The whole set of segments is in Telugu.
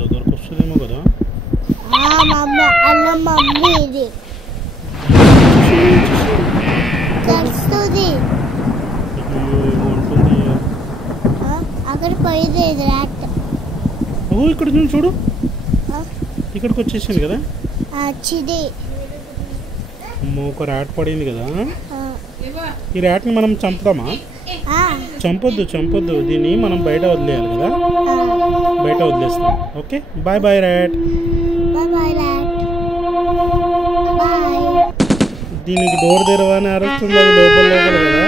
దగ్గరకు వస్తుందేమో కదా. మమ్మీ ఇది అక్కడ పోయింది ర్యాట్. ఓ ఇక్కడ చూడు, ఇక్కడికి వచ్చేసింది కదా. అమ్మో, ఒక ర్యాట్ పడింది కదా. ఈ ర్యాట్ని మనం చంపుదామా? చంపొద్దు, దీన్ని మనం బయట వదిలేయాలి కదా. బయట వదిలేస్తాం. Okay, bye bye rat. దీనికి డోర్ తెరవని అరుస్తుంది, అది లోపల కదా.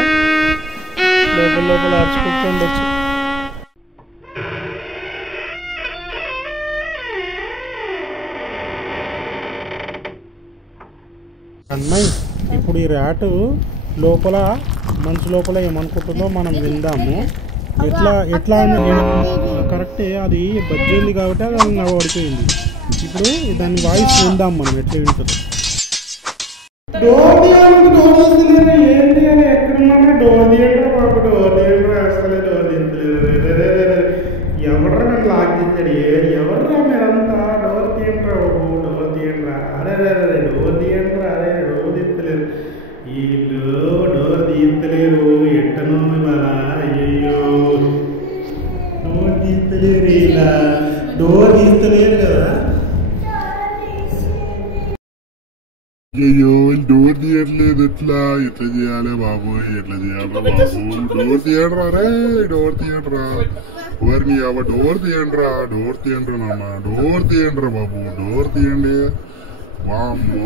లోపల అరుచుకుంటుండొచ్చు. అన్నయ్య, ఇప్పుడు ఈ ర్యాటు లోపల మంచు లోపల ఏమనుకుంటుందో మనం విందాము. ఎట్లా కరెక్టే, అది బజ్జింది కాబట్టి అది పడిపోయింది. ఇప్పుడు దాని వాయిస్ విందాం మనం, ఎట్లా వింటుందో. డోర్ ఎవర్రా నన్ను లాక్ చేశాడు? ఎవర్రా మీరంతా? డోర్ తీయండిరా బాబు, డోర్ తీయండిరా. అరే డోర్ తీయండిరా. డోర్ తీస్తలేరు వీళ్ళు, డోర్ తీస్తలేరు. ఎట్టనో ఇవాళ. అయ్యో, డోర్ తీస్తలేరు ఇలా, డోర్ తీస్తలేరు కదా. అయ్యో, డోర్ తీయట్లేదు. ఎట్లా చేయాలి బాబు? ఎట్లా చేయాలి బాబు? డోర్ తీయండిరా. రే డోర్ తీయండిరా. ఎవరిని డోర్ తీయండిరా. డోర్ తీయండిరా నాన్న. డోర్ తీయండిరా బాబు. డోర్ తీయండి. వామ్మో.